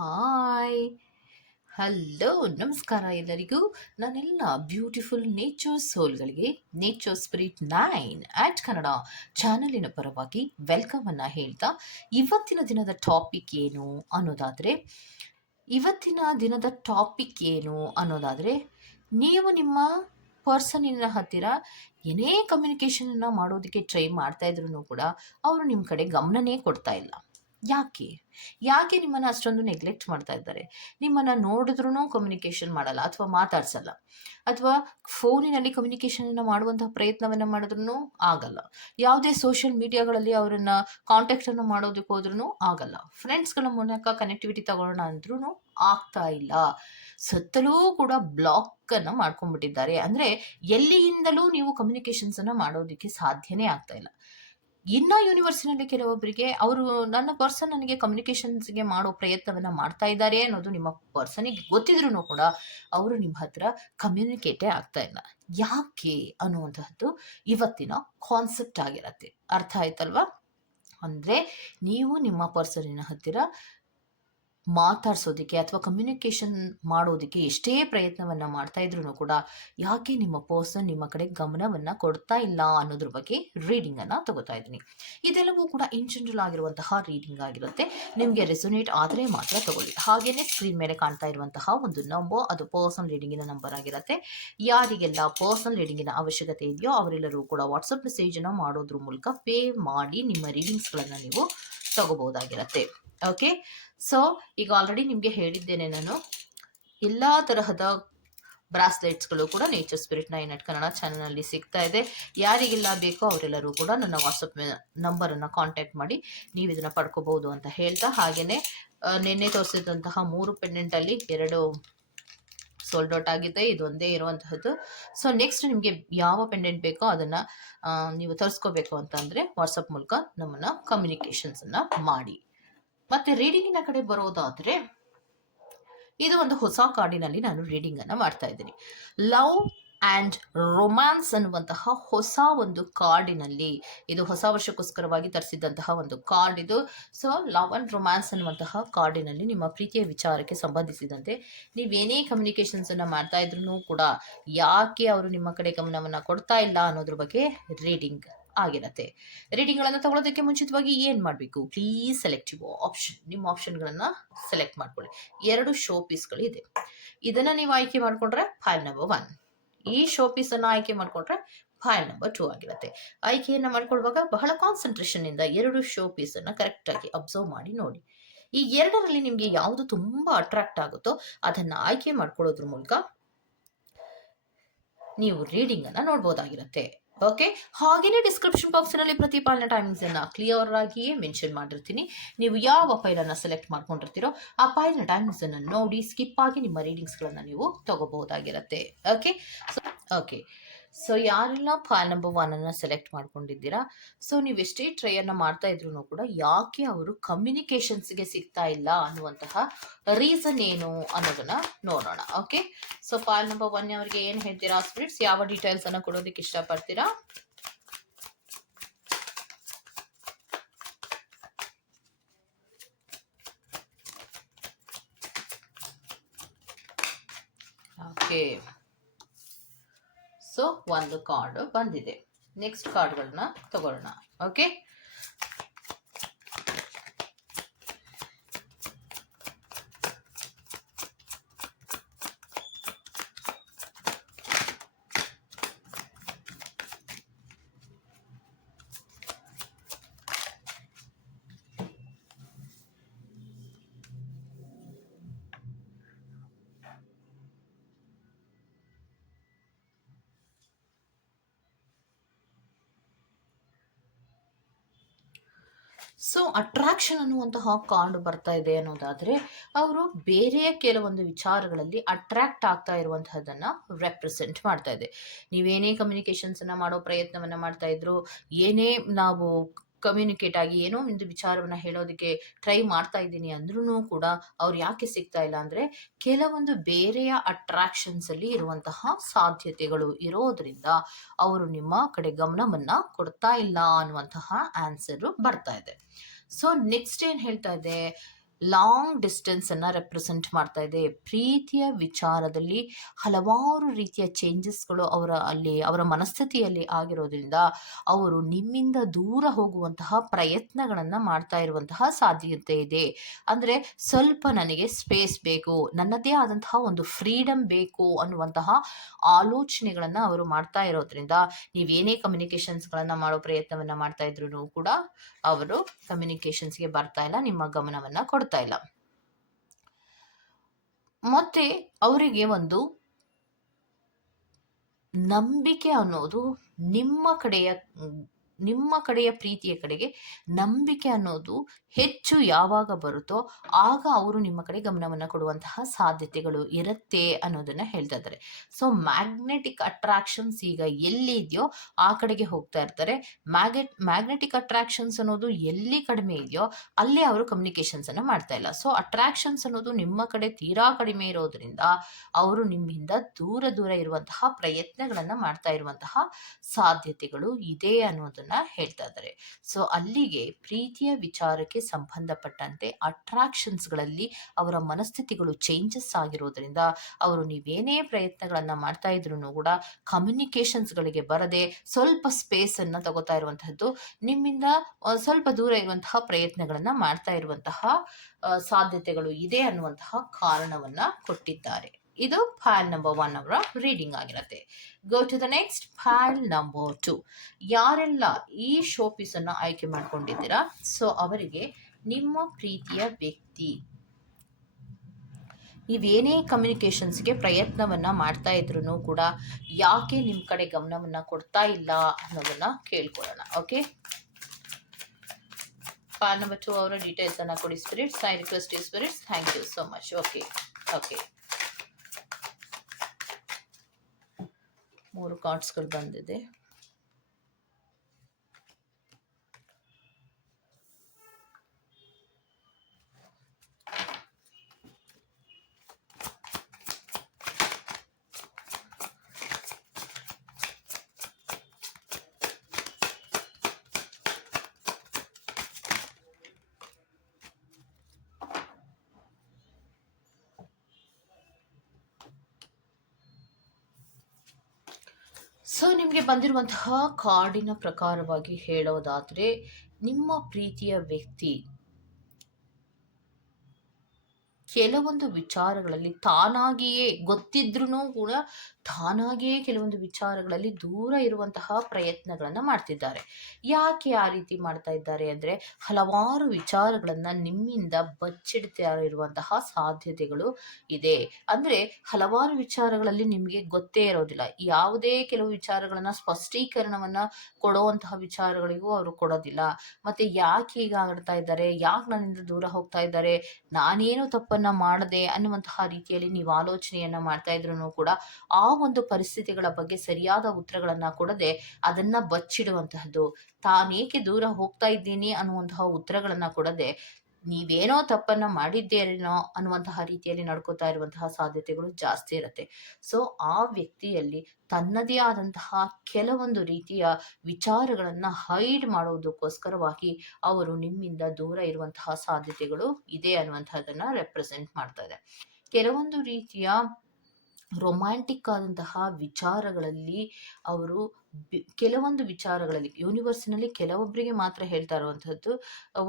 Hi. Hello, ನಮಸ್ಕಾರ ಎಲ್ಲರಿಗೂ. ನಾನೆಲ್ಲ beautiful nature ಸೋಲ್ಗಳಿಗೆ nature spirit nine eight Kannada ಚಾನಲಿನ ಪರವಾಗಿ ವೆಲ್ಕಮ್ ಅನ್ನ ಹೇಳ್ತಾ, ಇವತ್ತಿನ ದಿನದ ಟಾಪಿಕ್ ಏನು ಅನ್ನೋದಾದರೆ, ಇವತ್ತಿನ ದಿನದ ಟಾಪಿಕ್ ಏನು ಅನ್ನೋದಾದರೆ, ನೀವು ನಿಮ್ಮ ಪರ್ಸನಿನ ಹತ್ತಿರ ಏನೇ ಕಮ್ಯುನಿಕೇಷನನ್ನು ಮಾಡೋದಕ್ಕೆ ಟ್ರೈ ಮಾಡ್ತಾ ಇದ್ರು ಕೂಡ, ಅವರು ನಿಮ್ಮ ಕಡೆ ಗಮನನೇ ಕೊಡ್ತಾ ಇಲ್ಲ. ಯಾಕೆ? ಯಾಕೆ ನಿಮ್ಮನ್ನು ಅಷ್ಟೊಂದು ನೆಗ್ಲೆಕ್ಟ್ ಮಾಡ್ತಾ ಇದ್ದಾರೆ? ನಿಮ್ಮನ್ನು ನೋಡಿದ್ರೂ ಕಮ್ಯುನಿಕೇಷನ್ ಮಾಡಲ್ಲ ಅಥವಾ ಮಾತಾಡ್ಸಲ್ಲ. ಅಥವಾ ಫೋನಿನಲ್ಲಿ ಕಮ್ಯುನಿಕೇಷನನ್ನು ಮಾಡುವಂತಹ ಪ್ರಯತ್ನವನ್ನು ಮಾಡಿದ್ರೂ ಆಗಲ್ಲ. ಯಾವುದೇ ಸೋಷಿಯಲ್ ಮೀಡಿಯಾಗಳಲ್ಲಿ ಅವರನ್ನು ಕಾಂಟ್ಯಾಕ್ಟನ್ನು ಮಾಡೋದಕ್ಕೆ ಹೋದ್ರೂ ಆಗಲ್ಲ. ಫ್ರೆಂಡ್ಸ್ಗಳ ಮೂಲಕ ಕನೆಕ್ಟಿವಿಟಿ ತಗೊಳ್ಳೋಣ ಅಂದ್ರೂ ಆಗ್ತಾ ಇಲ್ಲ. ಸತ್ತಲೂ ಕೂಡ ಬ್ಲಾಕ್ ಅನ್ನ ಮಾಡ್ಕೊಂಡ್ಬಿಟ್ಟಿದ್ದಾರೆ. ಅಂದ್ರೆ ಎಲ್ಲಿಯಿಂದಲೂ ನೀವು ಕಮ್ಯುನಿಕೇಷನ್ಸನ್ನು ಮಾಡೋದಕ್ಕೆ ಸಾಧ್ಯನೇ ಆಗ್ತಾ ಇಲ್ಲ. ಇನ್ನ ಯೂನಿವರ್ಸಿನಲ್ಲಿ ಕೆಲವೊಬ್ಬರಿಗೆ ಅವರು ನನ್ನ ಪರ್ಸನ್ ನನಗೆ ಕಮ್ಯುನಿಕೇಶನ್ಸ್ಗೆ ಮಾಡೋ ಪ್ರಯತ್ನವನ್ನ ಮಾಡ್ತಾ ಇದ್ದಾರೆ ಅನ್ನೋದು ನಿಮ್ಮ ಪರ್ಸನಿಗೆ ಗೊತ್ತಿದ್ರು ಕೂಡ ಅವರು ನಿಮ್ಮ ಹತ್ರ ಕಮ್ಯುನಿಕೇಟೇ ಆಗ್ತಾ ಇಲ್ಲ. ಯಾಕೆ ಅನ್ನುವಂತಹದ್ದು ಇವತ್ತಿನ ಕಾನ್ಸೆಪ್ಟ್ ಆಗಿರತ್ತೆ. ಅರ್ಥ ಆಯ್ತಲ್ವಾ? ಅಂದ್ರೆ ನೀವು ನಿಮ್ಮ ಪರ್ಸನಿನ ಹತ್ತಿರ ಮಾತಾಡ್ಸೋದಕ್ಕೆ ಅಥವಾ ಕಮ್ಯುನಿಕೇಷನ್ ಮಾಡೋದಕ್ಕೆ ಎಷ್ಟೇ ಪ್ರಯತ್ನವನ್ನ ಮಾಡ್ತಾ ಇದ್ರು ಕೂಡ ಯಾಕೆ ನಿಮ್ಮ ಪರ್ಸನ್ ನಿಮ್ಮ ಕಡೆ ಗಮನವನ್ನ ಕೊಡ್ತಾ ಇಲ್ಲ ಅನ್ನೋದ್ರ ಬಗ್ಗೆ ರೀಡಿಂಗ್ ಅನ್ನ ತಗೋತಾ ಇದ್ದೀನಿ. ಇದೆಲ್ಲವೂ ಕೂಡ ಇನ್ ಜನರಲ್ ಆಗಿರುವಂತಹ ರೀಡಿಂಗ್ ಆಗಿರುತ್ತೆ. ನಿಮಗೆ ರೆಸೊನೇಟ್ ಆದರೆ ಮಾತ್ರ ತಗೊಳ್ಳಿ. ಹಾಗೇನೆ ಸ್ಕ್ರೀನ್ ಮೇಲೆ ಕಾಣ್ತಾ ಇರುವಂತಹ ಒಂದು ನಂಬರ್ ಅದು ಪರ್ಸನಲ್ ರೀಡಿಂಗಿನ ನಂಬರ್ ಆಗಿರುತ್ತೆ. ಯಾರಿಗೆಲ್ಲ ಪರ್ಸನಲ್ ರೀಡಿಂಗಿನ ಅವಶ್ಯಕತೆ ಇದೆಯೋ ಅವರೆಲ್ಲರೂ ಕೂಡ ವಾಟ್ಸಪ್ ಮೆಸೇಜ್ ಅನ್ನ ಮಾಡೋದ್ರ ಮೂಲಕ ಪೇ ಮಾಡಿ ನಿಮ್ಮ ರೀಡಿಂಗ್ಸ್ಗಳನ್ನು ನೀವು ತಗೋಬಹುದಾಗಿರತ್ತೆ. ಓಕೆ ಸೊ ಈಗ ಆಲ್ರೆಡಿ ನಿಮಗೆ ಹೇಳಿದ್ದೇನೆ ನಾನು. ಎಲ್ಲ ತರಹದ ಬ್ರಾಸ್ಲೆಟ್ಸ್ಗಳು ಕೂಡ nature spirit nine at Kannada ಚಾನಲ್ನಲ್ಲಿ ಸಿಗ್ತಾ ಇದೆ. ಯಾರಿಗೆಲ್ಲ ಬೇಕೋ ಅವರೆಲ್ಲರೂ ಕೂಡ ನನ್ನ ವಾಟ್ಸಪ್ ನಂಬರನ್ನು ಕಾಂಟ್ಯಾಕ್ಟ್ ಮಾಡಿ ನೀವು ಇದನ್ನು ಪಡ್ಕೋಬಹುದು ಅಂತ ಹೇಳ್ತಾ ಹಾಗೆಯೇ ನಿನ್ನೆ ತೋರಿಸಿದಂತಹ ಮೂರು ಪೆಂಡೆಂಟಲ್ಲಿ ಎರಡು ಸೋಲ್ಡ್ ಔಟ್ ಆಗಿದೆ. ಇದೊಂದೇ ಇರುವಂತಹದ್ದು. ಸೊ ನೆಕ್ಸ್ಟ್ ನಿಮಗೆ ಯಾವ ಪೆಂಡೆಂಟ್ ಬೇಕೋ ಅದನ್ನು ನೀವು ತರಿಸ್ಕೋಬೇಕು ಅಂತಂದರೆ ವಾಟ್ಸಪ್ ಮೂಲಕ ನಮ್ಮನ್ನು ಕಮ್ಯುನಿಕೇಷನ್ಸನ್ನು ಮಾಡಿ. ಮತ್ತೆ ರೀಡಿಂಗಿನ ಕಡೆ ಬರೋದಾದ್ರೆ, ಇದು ಒಂದು ಹೊಸ ಕಾರ್ಡಿನಲ್ಲಿ ನಾನು ರೀಡಿಂಗ್ ಅನ್ನ ಮಾಡ್ತಾ ಇದ್ದೀನಿ. ಲವ್ ಆ್ಯಂಡ್ ರೊಮ್ಯಾನ್ಸ್ ಅನ್ನುವಂತಹ ಹೊಸ ಒಂದು ಕಾರ್ಡಿನಲ್ಲಿ ಇದು ಹೊಸ ವರ್ಷಕ್ಕೋಸ್ಕರವಾಗಿ ತರಿಸಿದಂತಹ ಒಂದು ಕಾರ್ಡ್ ಇದು. ಸೊ ಲವ್ ಆ್ಯಂಡ್ ರೊಮ್ಯಾನ್ಸ್ ಅನ್ನುವಂತಹ ಕಾರ್ಡಿನಲ್ಲಿ ನಿಮ್ಮ ಪ್ರೀತಿಯ ವಿಚಾರಕ್ಕೆ ಸಂಬಂಧಿಸಿದಂತೆ ನೀವೇನೇ ಕಮ್ಯುನಿಕೇಷನ್ಸನ್ನು ಮಾಡ್ತಾ ಇದ್ರು ಕೂಡ, ಯಾಕೆ ಅವರು ನಿಮ್ಮ ಕಡೆ ಗಮನವನ್ನು ಕೊಡ್ತಾ ಇಲ್ಲ ಅನ್ನೋದ್ರ ಬಗ್ಗೆ ರೀಡಿಂಗ್ ಆಗಿರತ್ತೆ. ರೀಡಿಂಗ್ಗಳನ್ನು ತಗೊಳ್ಳೋದಕ್ಕೆ ಮುಂಚಿತವಾಗಿ ಏನು ಮಾಡಬೇಕು? ಪ್ಲೀಸ್ ಸೆಲೆಕ್ಟ್ ಯುವ ಆಪ್ಷನ್ ನಿಮ್ಮ ಆಪ್ಷನ್ಗಳನ್ನು ಸೆಲೆಕ್ಟ್ ಮಾಡ್ಕೊಳ್ಳಿ. ಎರಡು ಶೋ ಪೀಸ್ಗಳು ಇದೆ. ಇದನ್ನು ನೀವು ಆಯ್ಕೆ ಮಾಡ್ಕೊಂಡ್ರೆ ಫೈಲ್ ನಂಬರ್ ಒನ್ ಈ ಶೋ ಪೀಸನ್ನು ಆಯ್ಕೆ ಮಾಡ್ಕೊಂಡ್ರೆ ಫೈಲ್ ನಂಬರ್ ಟೂ ಆಗಿರುತ್ತೆ. ಆಯ್ಕೆಯನ್ನ ಮಾಡ್ಕೊಳ್ಳುವಾಗ ಬಹಳ ಕಾನ್ಸಂಟ್ರೇಷನ್ ಇಂದ ಎರಡು ಶೋ ಪೀಸನ್ನು ಕರೆಕ್ಟಾಗಿ ಅಬ್ಸರ್ವ್ ಮಾಡಿ ನೋಡಿ. ಈ ಎರಡರಲ್ಲಿ ನಿಮಗೆ ಯಾವುದು ತುಂಬಾ ಅಟ್ರಾಕ್ಟ್ ಆಗುತ್ತೋ ಅದನ್ನ ಆಯ್ಕೆ ಮಾಡ್ಕೊಳ್ಳೋದ್ರ ಮೂಲಕ ನೀವು ರೀಡಿಂಗ್ ಅನ್ನ ನೋಡ್ಬೋದಾಗಿರುತ್ತೆ. ಓಕೆ ಹಾಗೇನೆ ಡಿಸ್ಕ್ರಿಪ್ಷನ್ ಬಾಕ್ಸ್ನಲ್ಲಿ ಪ್ರತಿಪಾಲನೆ ಟೈಮಿಂಗ್ಸ್ ಅನ್ನ ಕ್ಲಿಯರ್ ಆಗಿಯೇ ಮೆನ್ಷನ್ ಮಾಡಿರ್ತೀನಿ. ನೀವು ಯಾವ ಫೈಲನ್ನು ಸೆಲೆಕ್ಟ್ ಮಾಡ್ಕೊಂಡಿರ್ತೀರೋ ಆ ಫೈಲ್ನ ಟೈಮಿಂಗ್ಸ್ ಅನ್ನ ನೋಡಿ ಸ್ಕಿಪ್ ಆಗಿ ನಿಮ್ಮ ರೀಡಿಂಗ್ಸ್ಗಳನ್ನು ನೀವು ತಗೋಬಹುದಾಗಿರುತ್ತೆ. ಓಕೆ ಸೊ ಓಕೆ ಸೊ ಯಾರೆಲ್ಲ ಫೈಲ್ ನಂಬರ್ ಒನ್ ಅನ್ನ ಸೆಲೆಕ್ಟ್ ಮಾಡ್ಕೊಂಡಿದ್ದೀರಾ? ಸೊ ನೀವು ಎಷ್ಟೇ ಟ್ರೈ ಅನ್ನ ಮಾಡ್ತಾ ಇದ್ರು ಕೂಡ ಯಾಕೆ ಅವರು ಕಮ್ಯುನಿಕೇಶನ್ಸ್ಗೆ ಸಿಗ್ತಾ ಇಲ್ಲ ಅನ್ನುವಂತಹ ರೀಸನ್ ಏನು ಅನ್ನೋದನ್ನ ನೋಡೋಣ okay so pile number one ಅವರಿಗೆ ಏನು ಹೇಳ್ತೀರಾ ಸ್ಪಿರಿಟ್ಸ್ ಯಾವ ಡೀಟೇಲ್ಸ್ ಅನ್ನ ಕೊಡೋದಕ್ಕೆ ಇಷ್ಟಪಡ್ತೀರಾ? ಓಕೆ ಸೊ ಒಂದು ಕಾರ್ಡ್ ಬಂದಿದೆ. ನೆಕ್ಸ್ಟ್ ಕಾರ್ಡ್ಗಳನ್ನ ತಗೊಳ್ಳೋಣ. ಓಕೆ ಸೊ ಅಟ್ರಾಕ್ಷನ್ ಅನ್ನುವಂತಹ ಕಾರ್ಡ್ ಬರ್ತಾ ಇದೆ ಅನ್ನೋದಾದ್ರೆ, ಅವರು ಬೇರೆ ಕೆಲವೊಂದು ವಿಚಾರಗಳಲ್ಲಿ ಅಟ್ರಾಕ್ಟ್ ಆಗ್ತಾ ಇರುವಂತಹದನ್ನ ರೆಪ್ರೆಸೆಂಟ್ ಮಾಡ್ತಾ ಇದೆ. ನೀವೇನೇ ಕಮ್ಯುನಿಕೇಶನ್ಸ್ ಅನ್ನ ಮಾಡೋ ಪ್ರಯತ್ನವನ್ನ ಮಾಡ್ತಾ ಇದ್ರು, ಏನೇ ನಾವು ಕಮ್ಯುನಿಕೇಟ್ ಆಗಿ ಏನೋ ಒಂದು ವಿಚಾರವನ್ನ ಹೇಳೋದಕ್ಕೆ ಟ್ರೈ ಮಾಡ್ತಾ ಇದ್ದೀನಿ ಅಂದ್ರೂ ಕೂಡ ಅವ್ರು ಯಾಕೆ ಸಿಗ್ತಾ ಇಲ್ಲ ಅಂದ್ರೆ ಕೆಲವೊಂದು ಬೇರೆಯ ಅಟ್ರಾಕ್ಷನ್ಸ್ ಅಲ್ಲಿ ಇರುವಂತಹ ಸಾಧ್ಯತೆಗಳು ಇರೋದ್ರಿಂದ ಅವರು ನಿಮ್ಮ ಕಡೆ ಗಮನವನ್ನ ಕೊಡ್ತಾ ಇಲ್ಲ ಅನ್ನುವಂತಹ ಆನ್ಸರ್ ಬರ್ತಾ ಇದೆ. ಸೊ ನೆಕ್ಸ್ಟ್ ಏನ್ ಹೇಳ್ತಾ ಇದೆ? ಲಾಂಗ್ ಡಿಸ್ಟೆನ್ಸನ್ನು ರೆಪ್ರೆಸೆಂಟ್ ಮಾಡ್ತಾ ಇದೆ. ಪ್ರೀತಿಯ ವಿಚಾರದಲ್ಲಿ ಹಲವಾರು ರೀತಿಯ ಚೇಂಜಸ್ಗಳು ಅವರ ಅಲ್ಲಿ, ಅವರ ಮನಸ್ಥಿತಿಯಲ್ಲಿ ಆಗಿರೋದ್ರಿಂದ ಅವರು ನಿಮ್ಮಿಂದ ದೂರ ಹೋಗುವಂತಹ ಪ್ರಯತ್ನಗಳನ್ನು ಮಾಡ್ತಾ ಇರುವಂತಹ ಸಾಧ್ಯತೆ ಇದೆ. ಅಂದರೆ ಸ್ವಲ್ಪ ನನಗೆ ಸ್ಪೇಸ್ ಬೇಕು, ನನ್ನದೇ ಆದಂತಹ ಒಂದು ಫ್ರೀಡಮ್ ಬೇಕು ಅನ್ನುವಂತಹ ಆಲೋಚನೆಗಳನ್ನು ಅವರು ಮಾಡ್ತಾ ಇರೋದ್ರಿಂದ ನೀವೇನೇ ಕಮ್ಯುನಿಕೇಷನ್ಸ್ಗಳನ್ನು ಮಾಡೋ ಪ್ರಯತ್ನವನ್ನು ಮಾಡ್ತಾ ಇದ್ರು ಕೂಡ ಅವರು ಕಮ್ಯುನಿಕೇಷನ್ಸ್ಗೆ ಬರ್ತಾ ಇಲ್ಲ, ನಿಮ್ಮ ಗಮನವನ್ನು ಕೊಡ್ತಾ ಇಲ್ಲ. ಮತ್ತೆ ಅವರಿಗೆ ಒಂದು ನಂಬಿಕೆ ಅನ್ನೋದು ನಿಮ್ಮ ಕಡೆಯ ನಿಮ್ಮ ಕಡೆಯ ಪ್ರೀತಿಯ ಕಡೆಗೆ ನಂಬಿಕೆ ಅನ್ನೋದು ಹೆಚ್ಚು ಯಾವಾಗ ಬರುತ್ತೋ ಆಗ ಅವರು ನಿಮ್ಮ ಕಡೆ ಗಮನವನ್ನು ಕೊಡುವಂತಹ ಸಾಧ್ಯತೆಗಳು ಇರುತ್ತೆ ಅನ್ನೋದನ್ನ ಹೇಳ್ತಾ ಇದ್ದಾರೆ. ಸೊ ಮ್ಯಾಗ್ನೆಟಿಕ್ ಅಟ್ರಾಕ್ಷನ್ಸ್ ಈಗ ಎಲ್ಲಿ ಇದೆಯೋ ಆ ಕಡೆಗೆ ಹೋಗ್ತಾ ಇರ್ತಾರೆ. ಮ್ಯಾಗ್ನೆಟ್ ಮ್ಯಾಗ್ನೆಟಿಕ್ ಅಟ್ರಾಕ್ಷನ್ಸ್ ಅನ್ನೋದು ಎಲ್ಲಿ ಕಡಿಮೆ ಇದೆಯೋ ಅಲ್ಲೇ ಅವರು ಕಮ್ಯುನಿಕೇಶನ್ಸ್ ಅನ್ನ ಮಾಡ್ತಾ ಇಲ್ಲ. ಸೊ ಅಟ್ರಾಕ್ಷನ್ಸ್ ಅನ್ನೋದು ನಿಮ್ಮ ಕಡೆ ತೀರಾ ಕಡಿಮೆ ಇರೋದ್ರಿಂದ ಅವರು ನಿಮ್ಮಿಂದ ದೂರ ದೂರ ಇರುವಂತಹ ಪ್ರಯತ್ನಗಳನ್ನ ಮಾಡ್ತಾ ಇರುವಂತಹ ಸಾಧ್ಯತೆಗಳು ಇದೆ ಅನ್ನೋದನ್ನ ಹೇಳ್ತಾ ಇದ್ದಾರೆ ಸೊ ಅಲ್ಲಿಗೆ ಪ್ರೀತಿಯ ವಿಚಾರಕ್ಕೆ ಸಂಬಂಧಪಟ್ಟಂತೆ ಅಟ್ರಾಕ್ಷನ್ಸ್ಗಳಲ್ಲಿ ಅವರ ಮನಸ್ಥಿತಿಗಳು ಚೇಂಜಸ್ ಆಗಿರೋದ್ರಿಂದ ಅವರು ನೀವೇನೇ ಪ್ರಯತ್ನಗಳನ್ನ ಮಾಡ್ತಾ ಇದ್ರು ಕೂಡ ಕಮ್ಯುನಿಕೇಶನ್ಸ್ಗಳಿಗೆ ಬರದೆ ಸ್ವಲ್ಪ ಸ್ಪೇಸ್ ಅನ್ನ ತಗೋತಾ ಇರುವಂತಹದ್ದು, ನಿಮ್ಮಿಂದ ಸ್ವಲ್ಪ ದೂರ ಇರುವಂತಹ ಪ್ರಯತ್ನಗಳನ್ನ ಮಾಡ್ತಾ ಇರುವಂತಹ ಸಾಧ್ಯತೆಗಳು ಇದೆ ಅನ್ನುವಂತಹ ಕಾರಣವನ್ನ ಕೊಟ್ಟಿದ್ದಾರೆ. ಇದು ಫೈಲ್ ನಂಬರ್ ಒನ್ ಅವರ ರೀಡಿಂಗ್ ಆಗಿರುತ್ತೆ. Go to the next pile number two ಯಾರೆಲ್ಲ ಈ ಶೋ ಪೀಸನ್ನು ಆಯ್ಕೆ ಮಾಡ್ಕೊಂಡಿದ್ದೀರಾ? ಸೊ ಅವರಿಗೆ ನಿಮ್ಮ ಪ್ರೀತಿಯ ವ್ಯಕ್ತಿ. ನೀವೇನೇ ಕಮ್ಯುನಿಕೇಶನ್ಸ್ಗೆ ಪ್ರಯತ್ನವನ್ನ ಮಾಡ್ತಾ ಇದ್ರು ಕೂಡ ಯಾಕೆ ನಿಮ್ಮ ಕಡೆ ಗಮನವನ್ನ ಕೊಡ್ತಾ ಇಲ್ಲ ಅನ್ನೋದನ್ನ ಕೇಳ್ಕೊಳ್ಳೋಣ ಓಕೆ ಫೈಲ್ ನಂಬರ್ ಟು ಅವರ ಡೀಟೇಲ್ಸನ್ನು ಕೊಡಿ spirits I request you spirits thank you so much okay okay ಮೂರು ಕಾರ್ಡ್ಸ್ಗಳು ಬಂದಿದೆ. ಸೊ ನಿಮಗೆ ಬಂದಿರುವಂತಹ ಕಾರ್ಡಿನ ಪ್ರಕಾರವಾಗಿ ಹೇಳೋದಾದರೆ ನಿಮ್ಮ ಪ್ರೀತಿಯ ವ್ಯಕ್ತಿ ಕೆಲವೊಂದು ವಿಚಾರಗಳಲ್ಲಿ ತಾನಾಗಿಯೇ ಗೊತ್ತಿದ್ರೂ ಕೂಡ ತಾನಾಗಿಯೇ ಕೆಲವೊಂದು ವಿಚಾರಗಳಲ್ಲಿ ದೂರ ಇರುವಂತಹ ಪ್ರಯತ್ನಗಳನ್ನು ಮಾಡ್ತಿದ್ದಾರೆ. ಯಾಕೆ ಆ ರೀತಿ ಮಾಡ್ತಾ ಇದ್ದಾರೆ ಅಂದರೆ ಹಲವಾರು ವಿಚಾರಗಳನ್ನು ನಿಮ್ಮಿಂದ ಬಚ್ಚಿಡ್ತಾ ಇರುವಂತಹ ಸಾಧ್ಯತೆಗಳು ಇದೆ. ಅಂದರೆ ಹಲವಾರು ವಿಚಾರಗಳಲ್ಲಿ ನಿಮಗೆ ಗೊತ್ತೇ ಇರೋದಿಲ್ಲ. ಯಾವುದೇ ಕೆಲವು ವಿಚಾರಗಳನ್ನು ಸ್ಪಷ್ಟೀಕರಣವನ್ನು ಕೊಡುವಂತಹ ವಿಚಾರಗಳಿಗೂ ಅವರು ಕೊಡೋದಿಲ್ಲ. ಮತ್ತು ಯಾಕೆ ಈಗ ಆಡ್ತಾ ಇದ್ದಾರೆ? ಯಾಕೆ ನನ್ನಿಂದ ದೂರ ಹೋಗ್ತಾ ಇದ್ದಾರೆ? ನಾನೇನು ತಪ್ಪನ್ನು ಮಾಡದೆ ಅನ್ನುವಂತಹ ರೀತಿಯಲ್ಲಿ ನೀವು ಆಲೋಚನೆಯನ್ನ ಮಾಡ್ತಾ ಇದ್ರು ಕೂಡ ಆ ಒಂದು ಪರಿಸ್ಥಿತಿಗಳ ಬಗ್ಗೆ ಸರಿಯಾದ ಉತ್ತರಗಳನ್ನು ಕೊಡದೆ ಅದನ್ನ ಬಚ್ಚಿಡುವಂತಹದ್ದು. ತಾನೇಕೆ ದೂರ ಹೋಗ್ತಾ ಇದ್ದೀನಿ ಅನ್ನುವಂತಹ ಉತ್ತರಗಳನ್ನ ಕೊಡದೆ ನೀವೇನೋ ತಪ್ಪನ್ನ ಮಾಡಿದ್ದೇನೋ ಅನ್ನುವಂತಹ ರೀತಿಯಲ್ಲಿ ನಡ್ಕೋತಾ ಇರುವಂತಹ ಸಾಧ್ಯತೆಗಳು ಜಾಸ್ತಿ ಇರುತ್ತೆ. ಸೊ ಆ ವ್ಯಕ್ತಿಯಲ್ಲಿ ತನ್ನದೇ ಆದಂತಹ ಕೆಲವೊಂದು ರೀತಿಯ ವಿಚಾರಗಳನ್ನು ಹೈಡ್ ಮಾಡುವುದಕ್ಕೋಸ್ಕರವಾಗಿ ಅವರು ನಿಮ್ಮಿಂದ ದೂರ ಇರುವಂತಹ ಸಾಧ್ಯತೆಗಳು ಇದೆ ಅನ್ನುವಂಥದ್ದನ್ನು ರೆಪ್ರೆಸೆಂಟ್ ಮಾಡ್ತಾ ಇದೆ. ಕೆಲವೊಂದು ರೀತಿಯ ರೊಮ್ಯಾಂಟಿಕ್ ಆದಂತಹ ವಿಚಾರಗಳಲ್ಲಿ ಅವರು ಕೆಲವೊಂದು ವಿಚಾರಗಳಲ್ಲಿ ಯೂನಿವರ್ಸ್ನಲ್ಲಿ ಕೆಲವೊಬ್ಬರಿಗೆ ಮಾತ್ರ ಹೇಳ್ತಾ ಇರುವಂಥದ್ದು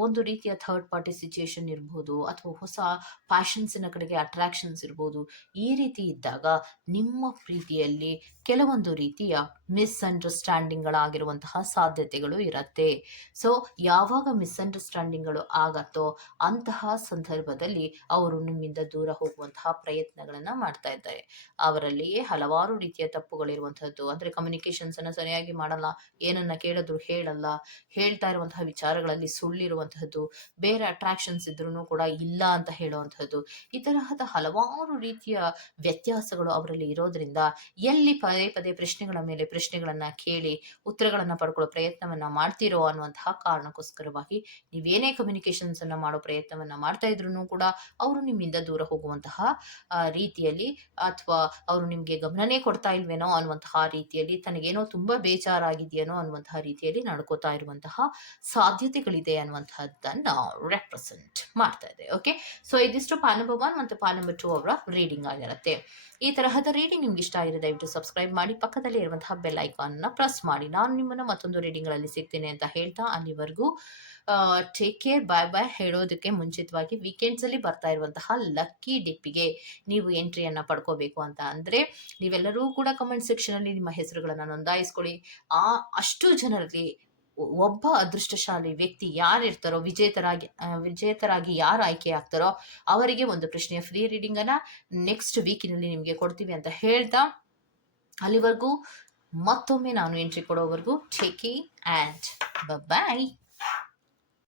ಒಂದು ರೀತಿಯ ಥರ್ಡ್ ಪಾರ್ಟಿ ಸಿಚುಯೇಷನ್ ಇರ್ಬೋದು, ಅಥವಾ ಹೊಸ ಪ್ಯಾಷನ್ಸಿನ ಕಡೆಗೆ ಅಟ್ರಾಕ್ಷನ್ಸ್ ಇರ್ಬೋದು, ಈ ರೀತಿ ಇದ್ದಾಗ ನಿಮ್ಮ ಪ್ರೀತಿಯಲ್ಲಿ ಕೆಲವೊಂದು ರೀತಿಯ ಮಿಸ್ಅಂಡರ್ಸ್ಟ್ಯಾಂಡಿಂಗ್ಗಳಾಗಿರುವಂತಹ ಸಾಧ್ಯತೆಗಳು ಇರತ್ತೆ. ಸೊ ಯಾವಾಗ ಮಿಸ್ಅಂಡರ್ಸ್ಟ್ಯಾಂಡಿಂಗ್ಗಳು ಆಗತ್ತೋ, ಅಂತಹ ಸಂದರ್ಭದಲ್ಲಿ ಅವರು ನಿಮ್ಮಿಂದ ದೂರ ಹೋಗುವಂತಹ ಪ್ರಯತ್ನಗಳನ್ನು ಮಾಡ್ತಾ ಇದ್ದಾರೆ. ಅವರಲ್ಲಿಯೇ ಹಲವಾರು ರೀತಿಯ ತಪ್ಪುಗಳಿರುವಂತಹದ್ದು, ಅಂದ್ರೆ ಕಮ್ಯುನಿಕೇಶನ್ಸ್ ಸರಿಯಾಗಿ ಮಾಡಲ್ಲ, ಏನನ್ನ ಕೇಳಿದ್ರು ಹೇಳಲ್ಲ. ಹೇಳ್ತಾ ಇರುವಂತಹ ವಿಚಾರಗಳಲ್ಲಿ ಸುಳ್ಳಿರುವಂತಹದ್ದು, ಬೇರೆ ಅಟ್ರಾಕ್ಷನ್ಸ್ ಇದ್ರೂ ಕೂಡ ಇಲ್ಲ ಅಂತ ಹೇಳುವಂತಹದ್ದು, ಈ ತರಹದ ಹಲವಾರು ರೀತಿಯ ವ್ಯತ್ಯಾಸಗಳು ಅವರಲ್ಲಿ ಇರೋದ್ರಿಂದ ಎಲ್ಲಿ ಪದೇ ಪದೇ ಪ್ರಶ್ನೆಗಳ ಮೇಲೆ ಪ್ರಶ್ನೆಗಳನ್ನ ಕೇಳಿ ಉತ್ತರಗಳನ್ನ ಪಡ್ಕೊಳ್ಳೋ ಪ್ರಯತ್ನವನ್ನ ಮಾಡ್ತಿರೋ ಅನ್ನುವಂತಹ ಕಾರಣಕ್ಕೋಸ್ಕರವಾಗಿ ನೀವೇನೇ ಕಮ್ಯುನಿಕೇಶನ್ಸ್ ಅನ್ನ ಮಾಡೋ ಪ್ರಯತ್ನವನ್ನ ಮಾಡ್ತಾ ಇದ್ರು ಕೂಡ ಅವರು ನಿಮ್ಮಿಂದ ದೂರ ಹೋಗುವಂತಹ ರೀತಿಯಲ್ಲಿ ಅಥವಾ ಅವರು ನಿಮ್ಗೆ ಗಮನನೇ ಕೊಡ್ತಾ ಇಲ್ವೇನೋ ಅನ್ನುವಂತಹ ರೀತಿಯಲ್ಲಿ ತನಗೇನೋ ತುಂಬ ಬೇಜಾರಾಗಿದೆಯೇನೋ ಅನ್ನುವಂತಹ ರೀತಿಯಲ್ಲಿ ನಡ್ಕೋತಾ ಇರುವಂತಹ ಸಾಧ್ಯತೆಗಳಿದೆ ಅನ್ನುವಂತಹದ್ದನ್ನ ರೆಪ್ರೆಸೆಂಟ್ ಮಾಡ್ತಾ ಇದೆ ಓಕೆ ಸೊ ಇದಿಷ್ಟು ಪಾನ್ ನಂಬರ್ ಒನ್ ಮತ್ತು ಪಾನ್ ನಂಬರ್ ಟೂ ಅವರ ರೀಡಿಂಗ್ ಆಗಿರುತ್ತೆ. ಈ ತರಹದ ರೀಡಿಂಗ್ ನಿಮ್ಗೆ ಇಷ್ಟ ಆಗಿದೆ ದಯವಿಟ್ಟು ಸಬ್ಸ್ಕ್ರೈಬ್ ಮಾಡಿ, ಪಕ್ಕದಲ್ಲಿ ಇರುವಂತಹ ಬೆಲ್ ಐಕಾನ್ನ ಪ್ರೆಸ್ ಮಾಡಿ. ನಾನು ನಿಮ್ಮನ್ನ ಮತ್ತೊಂದು ರೀಡಿಂಗ್ಗಳಲ್ಲಿ ಸಿಗ್ತೇನೆ ಅಂತ ಹೇಳ್ತಾ ಅಲ್ಲಿವರೆಗೂ ಟೇಕ್ ಕೇರ್ ಬಾಯ್ ಬಾಯ್ ಹೇಳೋದಕ್ಕೆ ಮುಂಚಿತವಾಗಿ ವೀಕೆಂಡ್ಸ್ ಅಲ್ಲಿ ಬರ್ತಾ ಇರುವಂತಹ ಲಕ್ಕಿ ಡಿಪ್ಪಿಗೆ ನೀವು ಎಂಟ್ರಿಯನ್ನ ಪಡ್ಕೋಬೇಕು ಅಂತ ಅಂದ್ರೆ ನೀವೆಲ್ಲರೂ ಕೂಡ ಕಮೆಂಟ್ ಸೆಕ್ಷನ್ ಅಲ್ಲಿ ನಿಮ್ಮ ಹೆಸರುಗಳನ್ನ ಆ, ಅಷ್ಟು ಜನರಲ್ಲಿ ಒಬ್ಬ ಅದೃಷ್ಟಶಾಲಿ ವ್ಯಕ್ತಿ ಯಾರಿರ್ತಾರೋ, ವಿಜೇತರಾಗಿ ವಿಜೇತರಾಗಿ ಯಾರು ಆಯ್ಕೆ ಆಗ್ತಾರೋ, ಅವರಿಗೆ ಒಂದು ಪ್ರಶ್ನೆಯ ಫ್ರೀ ರೀಡಿಂಗ್ ಅನ್ನ ನೆಕ್ಸ್ಟ್ ವೀಕಿನಲ್ಲಿ ನಿಮಗೆ ಕೊಡ್ತೀವಿ ಅಂತ ಹೇಳ್ತಾ, ಅಲ್ಲಿವರೆಗೂ ಮತ್ತೊಮ್ಮೆ ನಾನು ಎಂಟ್ರಿ ಕೊಡೋವರೆಗೂ ಟೇಕಿ ಆ್ಯಂಡ್ ಬಾಯ್